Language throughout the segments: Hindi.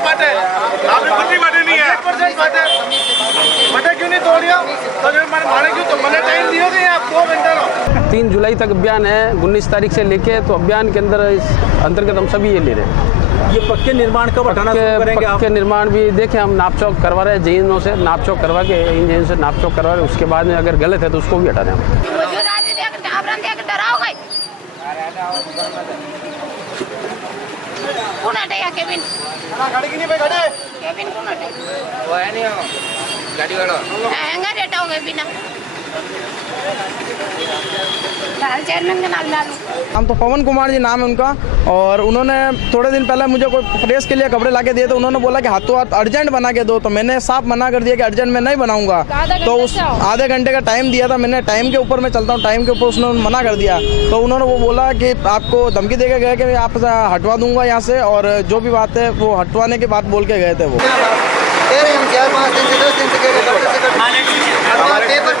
बाटे, आपने कुछ भी बाटे नहीं है। 100% बाटे, बाटे क्यों नहीं तोड़ दिया? तो जो मारे क्यों? तो मैंने टाइम दिया था आप 2 घंटे लो। 3 जुलाई तक अभियान है, 19 तारीख से लेके, तो अभियान के अंदर इस अंतर्गत हम सभी ये ले रहे हैं। ये पक्के निर्माण कब हटाना शुरू करेंगे आप? पक्के निर्माण भी देखें, हम नाप चौक करवा रहे हैं, जेईनों से नाप चौक करवा के, इंजीनियर से नाप चौक करवा रहे हैं। उसके बाद में अगर गलत है तो उसको भी हटा दें हम। कौन हटेगा? केबिन गाड़ी की नहीं भाई, गाड़ी केबिन कौन हटेगा? वो है नहीं, गाड़ी वाला हैंगर हटा हो गए बिना चेयरमैन का नाम ला लूं। हम तो पवन कुमार जी नाम है उनका, और उन्होंने थोड़े दिन पहले मुझे कोई प्रेस के लिए कपड़े ला के दिए, तो उन्होंने बोला कि हाथों हाथ अर्जेंट बना के दो, तो मैंने साफ मना कर दिया कि अर्जेंट में नहीं बनाऊंगा। तो उस आधे घंटे का टाइम दिया था मैंने, टाइम के ऊपर मैं चलता हूँ, टाइम के ऊपर उसने मना कर दिया। तो उन्होंने वो बोला कि आपको धमकी दे के गए कि आप हटवा दूंगा यहाँ से, और जो भी बात है वो हटवाने की बात बोल के गए थे। वो हम 4-5 दिन से 10 दिन से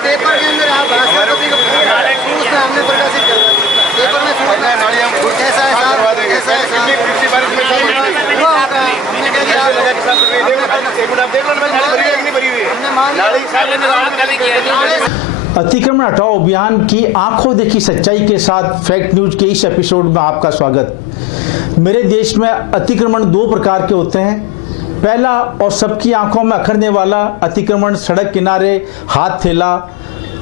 पेपर के अंदर आप भाषा को उसमें हमने प्रकाशित कर पेपर में ऐसा है अतिक्रमण हटाओ अभियान की आंखों देखी सच्चाई के साथ फैक्ट न्यूज के इस एपिसोड में आपका स्वागत। मेरे देश में अतिक्रमण 2 प्रकार के होते हैं। पहला और सबकी आंखों में अखरने वाला अतिक्रमण सड़क किनारे हाथ ठेला,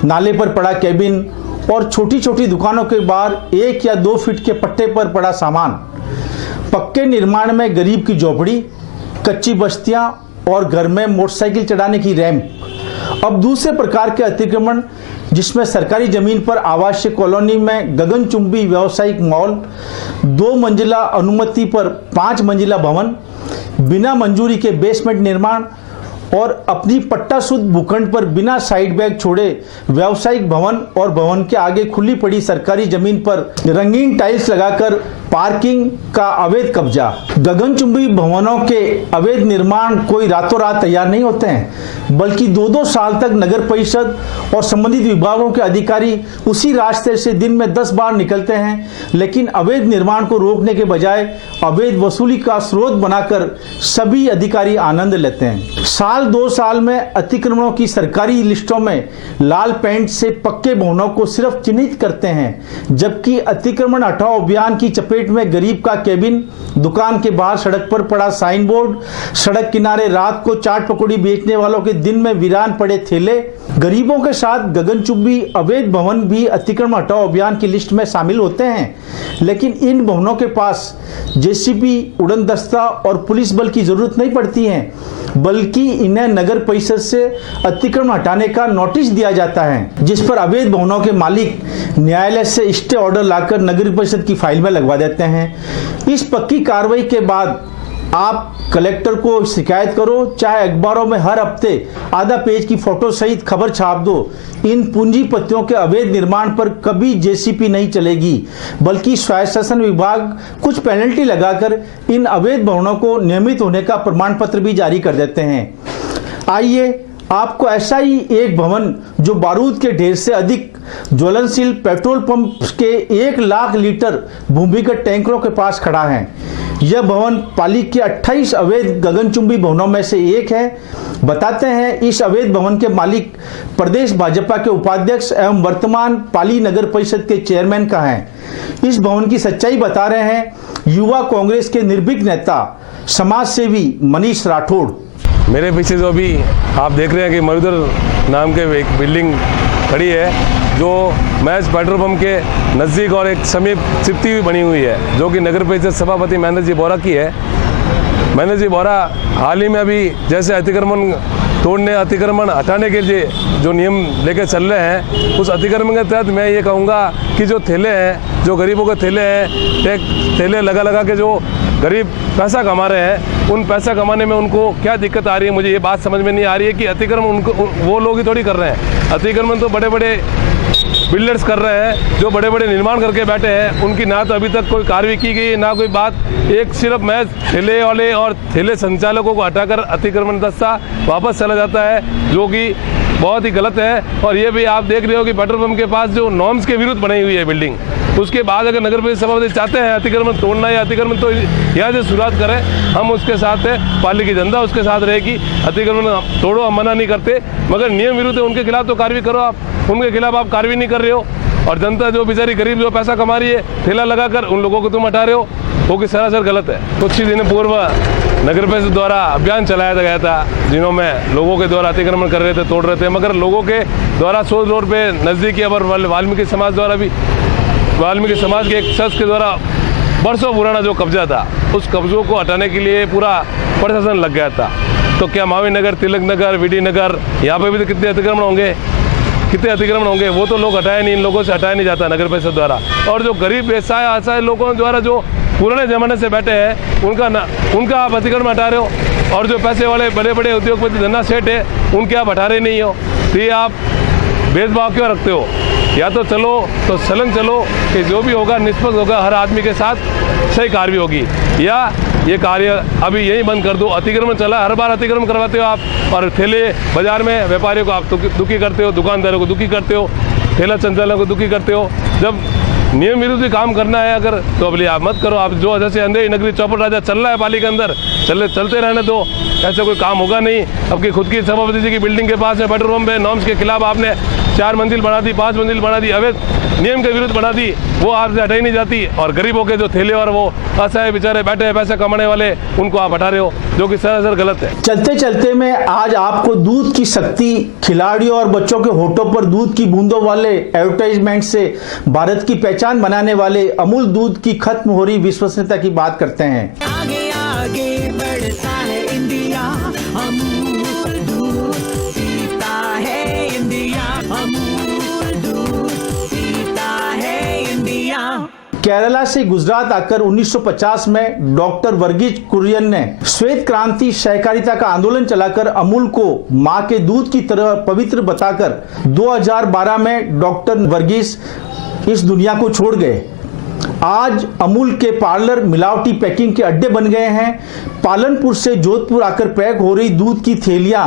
नाले पर पड़ा केबिन और छोटी छोटी दुकानों के बाहर 1 या 2 फीट के पट्टे पर पड़ा सामान। पक्के निर्माण में गरीब की झोपड़ी, कच्ची बस्तियां और घर में मोटरसाइकिल चढ़ाने की रैंप। अब दूसरे प्रकार के अतिक्रमण जिसमें सरकारी जमीन पर आवासीय कॉलोनी में गगनचुंबी व्यावसायिक मॉल, 2 मंजिला अनुमति पर 5 मंजिला भवन, बिना मंजूरी के बेसमेंट निर्माण और अपनी पट्टा शुद्ध भूखंड पर बिना साइड बैग छोड़े व्यावसायिक भवन और भवन के आगे खुली पड़ी सरकारी जमीन पर रंगीन टाइल्स लगाकर पार्किंग का अवैध कब्जा। गगनचुंबी भवनों के अवैध निर्माण कोई रातों रात तैयार नहीं होते हैं, बल्कि 2-2 साल तक नगर परिषद और संबंधित विभागों के अधिकारी उसी रास्ते से दिन में 10 बार निकलते हैं, लेकिन अवैध निर्माण को रोकने के बजाय अवैध वसूली का स्रोत बनाकर सभी अधिकारी आनंद लेते हैं। साल 2 साल में अतिक्रमणों की सरकारी लिस्टों में लाल पेंट से पक्के भवनों को सिर्फ चिन्हित करते हैं, जबकि अतिक्रमण हटाओ अभियान की चपेट में गरीब का केबिन, दुकान के बाहर सड़क पर पड़ा साइन बोर्ड, सड़क किनारे रात को चाट पकौड़ी बेचने वालों के दिन में वीरान पड़े ठेले, गरीबों के साथ गगनचुंबी अवैध भवन भी अतिक्रमण हटाओ अभियान की लिस्ट में शामिल होते हैं। लेकिन इन भवनों के पास जेसीबी, उड़न दस्ता और पुलिस बल की जरूरत नहीं पड़ती है, बल्कि इन्हें नगर परिषद से अतिक्रमण हटाने का नोटिस दिया जाता है, जिस पर अवैध भवनों के मालिक न्यायालय से स्टे ऑर्डर लाकर नगर परिषद की फाइल में लगवा देते हैं। इस पक्की कार्रवाई के बाद आप कलेक्टर को शिकायत करो, चाहे अखबारों में हर हफ्ते आधा पेज की फोटो सहित खबर छाप दो, इन पूंजीपतियों के अवैध निर्माण पर कभी जेसीपी नहीं चलेगी, बल्कि स्वायत्त शासन विभाग कुछ पेनल्टी लगाकर इन अवैध भवनों को नियमित होने का प्रमाण पत्र भी जारी कर देते हैं। आइए आपको ऐसा ही एक भवन जो बारूद के ढेर से अधिक ज्वलनशील पेट्रोल पंप के 1 लाख लीटर भूमिगत टैंकरों के पास खड़ा है। यह भवन पाली के 28 अवैध गगनचुंबी भवनों में से एक है। बताते हैं इस अवैध भवन के मालिक प्रदेश भाजपा के उपाध्यक्ष एवं वर्तमान पाली नगर परिषद के चेयरमैन का है। इस भवन की सच्चाई बता रहे हैं युवा कांग्रेस के निर्भीक नेता समाज सेवी मनीष राठौड़। मेरे पीछे जो अभी आप देख रहे हैं कि मरुधर नाम के एक बिल्डिंग खड़ी है, जो महज पेट्रोल पंप के नज़दीक और एक समीप चिपती हुई बनी हुई है, जो कि नगर परिषद सभापति महेंद्र जी बोरा की है। महेंद्र जी बोरा हाल ही में अभी जैसे अतिक्रमण तोड़ने, अतिक्रमण हटाने के लिए जो नियम लेके चल रहे हैं, उस अतिक्रमण के तहत मैं ये कहूँगा कि जो ठेले हैं, जो गरीबों के ठेले हैं, ठेले लगा के जो गरीब पैसा कमा रहे हैं, उन पैसा कमाने में उनको क्या दिक्कत आ रही है, मुझे ये बात समझ में नहीं आ रही है कि अतिक्रमण उनको वो लोग ही थोड़ी कर रहे हैं। अतिक्रमण तो बड़े बड़े बिल्डर्स कर रहे हैं, जो बड़े बड़े निर्माण करके बैठे हैं, उनकी ना तो अभी तक कोई कार्रवाई की गई, ना कोई बात। एक सिर्फ मैं ठेले वाले और ठेले संचालकों को हटाकर अतिक्रमण दस्ता वापस चला जाता है, जो कि बहुत ही गलत है। और ये भी आप देख रहे हो कि पेट्रोल पंप के पास जो नॉर्म्स के विरुद्ध बनाई हुई है बिल्डिंग, उसके बाद अगर नगर परिषद सभापति चाहते हैं अतिक्रमण तोड़ना या अतिक्रमण तो यहाँ से शुरुआत करें, हम उसके साथ है, पाली की जनता उसके साथ रहेगी। अतिक्रमण तोड़ो, हम मना नहीं करते, मगर नियम विरुद्ध है उनके खिलाफ तो कार्रवाई करो। आप उनके खिलाफ आप कार्रवाई नहीं कर रहे हो, और जनता जो बेचारी गरीब जो पैसा कमा रही है ठेला लगाकर उन लोगों को तुम हटा रहे हो, वो कि सरासर गलत है। कुछ ही दिन पूर्व नगर परिषद द्वारा अभियान चलाया गया था, जिन्हों में लोगों के द्वारा अतिक्रमण कर रहे थे, तोड़ रहे थे, मगर लोगों के द्वारा सोच रोड पे नज़दीकी और वाल्मीकि समाज द्वारा भी, वाल्मीकि समाज के एक शख्स के द्वारा बरसों पुराना जो कब्जा था, उस कब्जों को हटाने के लिए पूरा प्रशासन लग गया था। तो क्या मावी नगर, तिलक नगर, वीडी नगर, यहाँ पे भी तो कितने अतिक्रमण होंगे, कितने अतिक्रमण होंगे, वो तो लोग हटाए नहीं, इन लोगों से हटाया नहीं जाता नगर परिषद द्वारा। और जो गरीब व्यवसाय असहाय लोगों द्वारा जो पुराने ज़माने से बैठे हैं उनका आप अतिक्रमण हटा रहे हो, और जो पैसे वाले बड़े बड़े उद्योगपति धन्ना सेठ है उनके आप हटा रहे नहीं हो। तो ये आप भेदभाव क्यों रखते हो? या तो चलो तो सलन चलो कि जो भी होगा निष्पक्ष होगा, हर आदमी के साथ सही कार्रवाई होगी, या ये कार्य अभी यही बंद कर दो। अतिक्रमण चला, हर बार अतिक्रमण करवाते हो आप, और ठेले बाजार में व्यापारियों को आप दुखी करते हो, दुकानदारों को दुखी करते हो, ठेला संचालकों को दुखी करते हो। जब नियम विरुद्ध काम करना है अगर, तो अब आप मत करो। आप जो जैसे अंधेरी नगरी चौपट राजा चल रहा है पाली के अंदर, चलते रहने दो, ऐसा कोई काम होगा नहीं। आपकी खुद की सभापति जी की बिल्डिंग के पास में पेट्रोल पंप है, नॉर्म्स के खिलाफ आपने 4 मंजिल बना दी, 5 मंजिल बना दी, अवैध नियम के विरुद्ध बना दी, वो आपसे हटाई नहीं जाती। और गरीबों के जो ठेले और वो असहाय बेचारे बैठे हैं पैसे कमाने वाले, उनको आप हटा रहे हो, जो कि सरासर गलत है। चलते चलते में आज आपको दूध की शक्ति, खिलाड़ियों और बच्चों के होठों पर दूध की बूंदों वाले एडवर्टाइजमेंट से भारत की पहचान बनाने वाले अमूल दूध की खत्म हो रही विश्वसनीयता की बात करते हैं। आगे आगे बढ़ता है इंडिया, अमूल दूध पीता है इंडिया, अमूल दूध पीता है इंडिया। केरला से गुजरात आकर 1950 में डॉक्टर वर्गीज कुरियन ने श्वेत क्रांति सहकारिता का आंदोलन चलाकर अमूल को मां के दूध की तरह पवित्र बताकर 2012 में डॉक्टर वर्गीज इस दुनिया को छोड़ गए। आज अमूल के पार्लर मिलावटी पैकिंग के अड्डे बन गए हैं। पालनपुर से जोधपुर आकर पैक हो रही दूध की थैलियां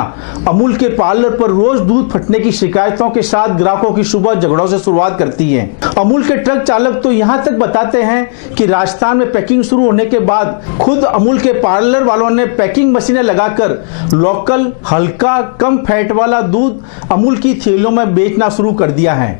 अमूल के पार्लर पर रोज दूध फटने की शिकायतों के साथ ग्राहकों की सुबह झगड़ों से शुरुआत करती हैं। अमूल के ट्रक चालक तो यहां तक बताते हैं कि राजस्थान में पैकिंग शुरू होने के बाद खुद अमूल के पार्लर वालों ने पैकिंग मशीनें लगाकर लोकल, हल्का, कम फैट वाला दूध अमूल की थैलियों में बेचना शुरू कर दिया है।